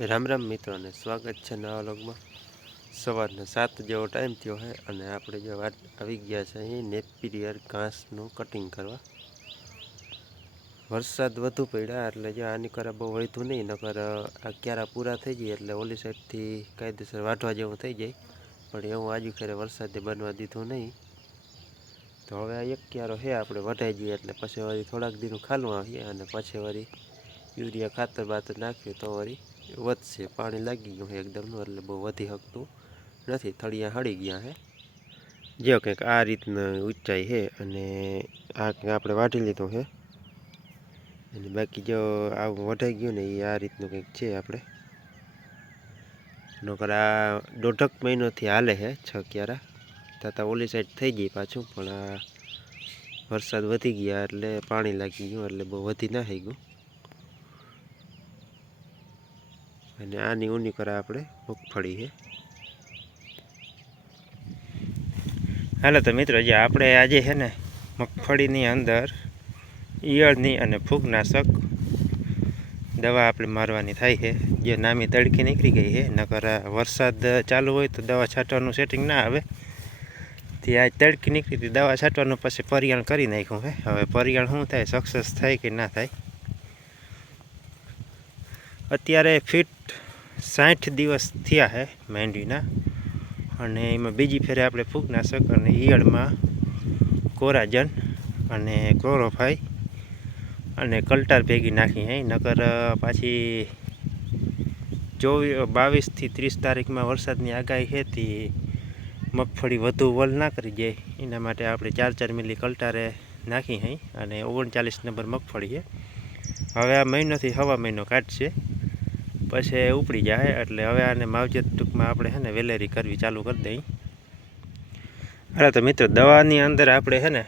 રામ રામ મિત્રોને, સ્વાગત છે નવા લોગમાં સવારના સાત જેવો ટાઈમ થયો છે અને આપણે જે વાત આવી ગયા છે અહીં, નેપિરિયર ઘાસનું કટિંગ કરવા. વરસાદ વધુ પડ્યા એટલે જો આની કરે બહુ વધ્યું નહીં, નકર આ ક્યારા પૂરા થઈ જાય એટલે ઓલી સાઈડથી કાયદેસર વાઢવા જેવું થઈ જાય. પણ એવું આજુ ખેરે વરસાદે બનવા દીધું નહીં. તો હવે આ એક ક્યારો છે આપણે વઢાઈ જઈએ એટલે પછી વળી થોડાક દીનું ખાલું આવીએ અને પછી વળી યુરિયા ખાતર બાતર નાખ્યું તો વળી વધશે. પાણી લાગી ગયું છે એકદમનું એટલે બહુ વધી શકતું નથી. થળિયા હળી ગયા છે. જો કંઈક આ રીતના ઊંચાઈ છે અને આ કંઈક આપણે વાટી લીધું છે. અને બાકી જો આવું વઢાઈ ગયું ને એ આ રીતનું કંઈક છે આપણે. નોકર આ દોઢક મહિનોથી હાલે છે, છ ક્યારા. તથા ઓલી સાઈડ થઈ ગઈ પાછું, પણ આ વરસાદ વધી ગયા એટલે પાણી લાગી ગયું, એટલે બહુ વધી ના થઈ ગયું અને આની ઊની કરા આપણે મગફળી છે. હાલો તો મિત્રો, જે આપણે આજે છે ને મગફળીની અંદર ઈયળની અને ફૂગનાશક દવા આપણે મારવાની થાય છે. જે નામી તડકી નીકળી ગઈ છે, નકર વરસાદ ચાલુ હોય તો દવા છાંટવાનું સેટિંગ ના આવે. તે આ તડકી નીકળી હતી, દવા છાંટવાનું પછી પરિયાણ કરી નાખ્યું છે. હવે પરિયાણ શું થાય સક્સેસ થાય કે ના થાય? અત્યારે ફિટ સાઠ દિવસ થયા છે માંડવીના અને એમાં બીજી ફેરે આપણે ફૂગનાશક અને ઈયળમાં કોરાજન અને ક્લોરોફાઈ અને કલ્ટાર ભેગી નાખી હે. નકર પાછી ચોવીસ બાવીસથી ત્રીસ તારીખમાં વરસાદની આગાહી હતી મગફળી વધુ વલ ના કરી જાય એના માટે આપણે ચાર ચાર મિલી કલ્ટારે નાખી હઈ અને ઓગણચાલીસ નંબર મગફળી છે હવે આ મહિનોથી હવા મહિનો કાઢશે. પછી ઉપડી જાય, એટલે હવે આને માવજત ટૂંકમાં આપણે છે ને વેલેરી કરવી ચાલુ કરી દઈ. અરે તો મિત્રો, દવાની અંદર આપણે છે ને,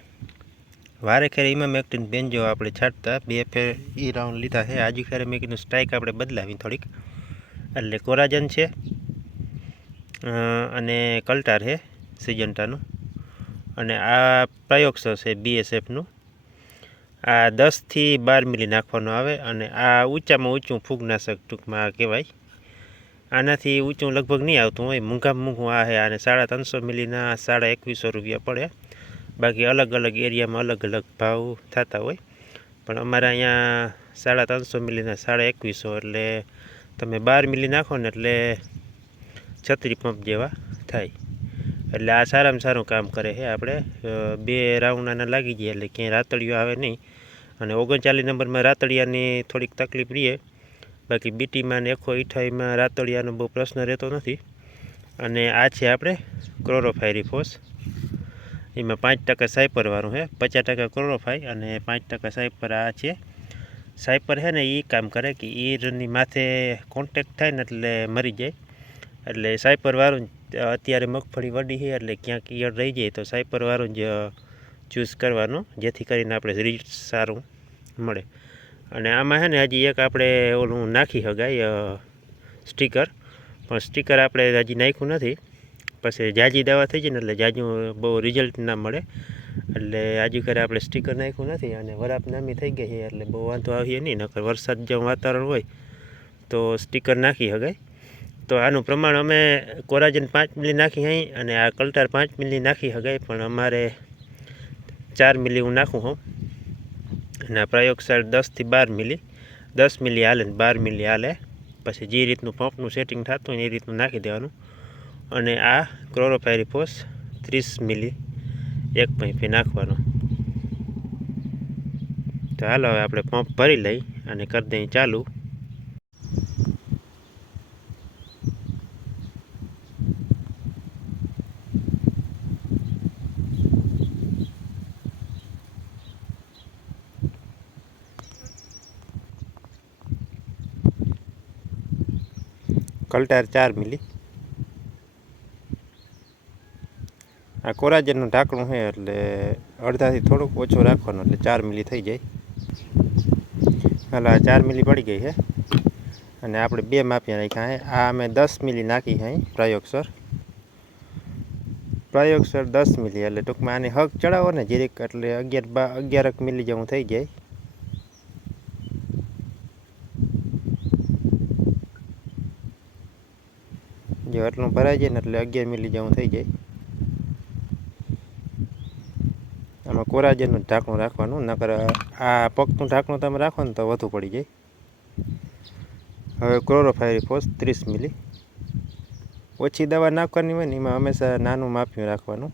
વારે ખેરે ઇમામેક્ટિન બેન્જો આપણે છાંટતા, બે ફેર એ રાઉન્ડ લીધા છે. આજુ ખેરે મેં કીધું સ્ટ્રાઇક આપણે બદલાવી થોડીક. એટલે કોરાજન છે અને કલ્ટાર છે, સિજન્ટાનું. અને આ પ્રયોગ છે બીએસએફનું આ દસથી બાર મિલી નાખવાનું આવે અને આ ઊંચામાં ઊંચું ફૂગનાશક ટૂંકમાં કહેવાય. આનાથી ઊંચું લગભગ નહીં આવતું હોય મૂંઘામાં મૂંઘું આ છે અને સાડા ત્રણસો મિલીના સાડા એકવીસો રૂપિયા પડે. બાકી અલગ અલગ એરિયામાં અલગ અલગ ભાવ થતા હોય. પણ અમારે અહીંયા સાડા ત્રણસો મિલીના સાડા એકવીસો, એટલે તમે બાર મિલી નાખો ને એટલે છત્રી પંપ જેવા થાય. એટલે આ સારામાં સારું કામ કરે છે આપણે. બે રાઉન્ડ આના લાગી જાય એટલે ક્યાંય રાતળિયું આવે નહીં. અને ઓગણચાલીસ નંબરમાં રાતળિયાની થોડીક તકલીફ રહીએ બાકી બીટીમાં ને એકો ઈઠાઈમાં રાતળિયાનો બહુ પ્રશ્ન રહેતો નથી. અને આ છે આપણે ક્લોરોફાયરીફોસ એમાં પાંચ ટકા સાયપરવાળું છે, પચાસ ટકા ક્લોરોફાઈ અને પાંચ ટકા સાયપર આ છે. સાયપર છે ને એ કામ કરે કે ઈરની માથે કોન્ટેક્ટ થાય ને એટલે મરી જાય. એટલે સાયપરવાળું અત્યારે મગફળી વડી છે એટલે ક્યાંક ઈયળ રહી જાય તો સાયપરવાળું જ ચૂઝ કરવાનું, જેથી કરીને આપણે રિઝલ્ટ સારું મળે. અને આમાં છે ને હજી એક આપણે ઓલું નાખી શકાય સ્ટીકર. પણ સ્ટીકર આપણે હજી નાખ્યું નથી. પછી જાજી દવા થઈ જાય ને એટલે જાજુ બહુ રિઝલ્ટ ના મળે. એટલે આજુ ઘરે આપણે સ્ટીકર નાખ્યું નથી અને વરાપ નામી થઈ ગઈ છે એટલે બહુ વાંધો આવીએ નહીં. નકર વરસાદ જેવું વાતાવરણ હોય તો સ્ટીકર નાખી શકાય તો આનું પ્રમાણ અમે કોરાજન પાંચ મિલી નાખી અહીં અને આ કલ્ટાર પાંચ મિલી નાખી શકાય પણ અમારે ચાર મિલી હું નાખું હું. અને આ પ્રયોગશાળ દસથી બાર મિલી, દસ મિલી હાલે ને બાર મિલી હાલે. પછી જે રીતનું પંપનું સેટિંગ થતું હોય એ રીતનું નાખી દેવાનું. અને આ ક્લોરોફાયરીફોસ ત્રીસ મિલી એક પૈપે નાખવાનો. તો હાલો હવે આપણે પંપ ભરી લઈ અને કરી દઈએ ચાલુ. કલ્ટાર ચાર મિલી. આ કોરાજનનું ઢાંકણું છે એટલે અડધાથી થોડુંક ઓછું રાખવાનું, એટલે ચાર મિલી થઈ જાય. હાલ આ ચાર મિલી પડી ગઈ છે. અને આપણે બે માપ્યા નાખ્યા છે. આ અમે દસ મિલી નાખી છે પ્રયોગસર પ્રયોગસર દસ મિલી, એટલે ટૂંકમાં આને હક ચડાવો ને જીરીક એટલે અગિયાર બા અગિયારક મિલી જેવું થઈ જાય. જો આટલું ભરાઈ જાય ને એટલે અગિયાર મિલી જેવું થઈ જાય. આમાં કોરાજનનું ઢાંકણું રાખવાનું, નકર આ પગનું ઢાંકણું તમે રાખો ને તો વધુ પડી જાય. હવે ક્લોરોફાયરીફોસ ત્રીસ મિલી. ઓછી દવા નાખવાની હોય ને એમાં હંમેશા નાનું માપ્યું રાખવાનું.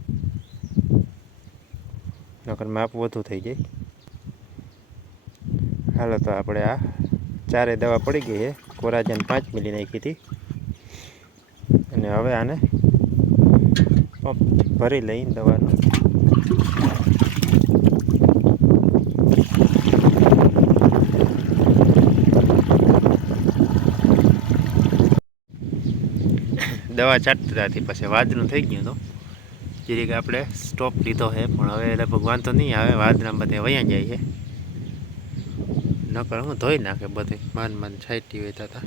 નકર માપ વધુ થઈ જાય. હાલો તો આપણે આ ચારે દવા પડી ગઈ છે. કોરાજન પાંચ મિલી નાખી હતી. અને હવે આને પંપ ભરી લઈ દવાનું. દવા છાંટતાથી પછી વાદળું થઈ ગયું હતું. જેથી આપણે સ્ટોપ લીધો છે, પણ હવે લગભગ વાંધો નહીં આવે, વાદળા બધે વયા જાય છે. નકર હું ધોઈ નાખે બધે, માન માન છાંટી વેતા હતા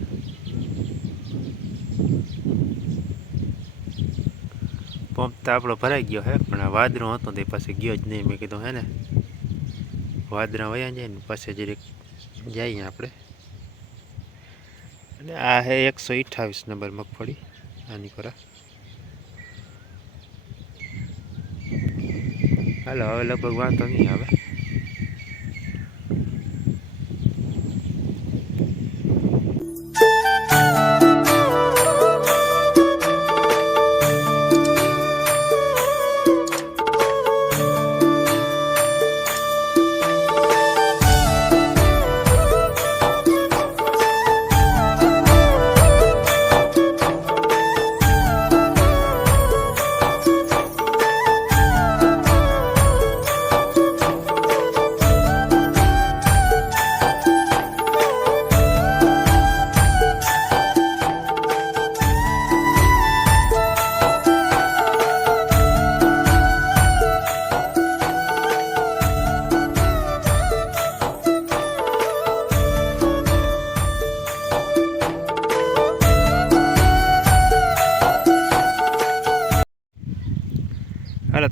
પંપ તો આપણો ભરાઈ ગયો હે, પણ આ વાદળો હતો તે પાસે ગયો જ નહીં. મેં કીધું હે ને, વાદળા વયા જાય ને પાસે જરીક જઈએ આપણે. અને આ હે એકસો અઠ્ઠાવીસ નંબર મગફળી, આની ખરા હાલો, હવે લગભગ વાંધો નહીં આવે.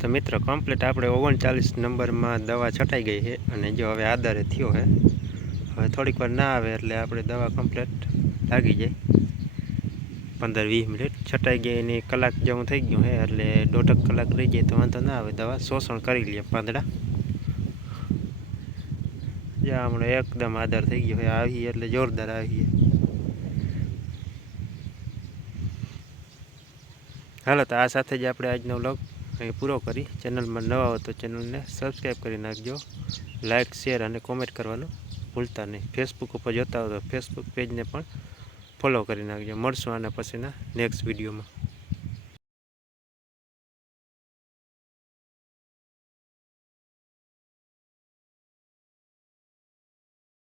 તો મિત્રો કમ્પ્લીટ આપણે ઓગણચાલીસ નંબરમાં દવા છટાઈ ગઈ છે અને જો હવે આધારે થયો છે, હવે થોડીક વાર ના આવે એટલે આપણે દવા કમ્પ્લીટ લાગી જાય. પંદર વીસ મિનિટ છટાઈ ગઈ એની કલાક જેવું થઈ ગયું છે એટલે દોઢક કલાક રહી જાય તો વાંધો ના આવે. દવા શોષણ કરી લે પાંદડા. જે હમણાં એકદમ આધાર થઈ ગયો હોય આવી એટલે જોરદાર આવીએ હાલો, તો આ સાથે જ આપણે આજનો વ્લોગ અહીં પૂરો કરી ચેનલમાં નવા હો તો ચેનલને સબસ્ક્રાઈબ કરી નાખજો. લાઇક શેર અને કોમેન્ટ કરવાનું ભૂલતા નહીં. ફેસબુક ઉપર જોતા હો તો ફેસબુક પેજને પણ ફોલો કરી નાખજો. મળશું આના પછીના નેક્સ્ટ વિડીયોમાં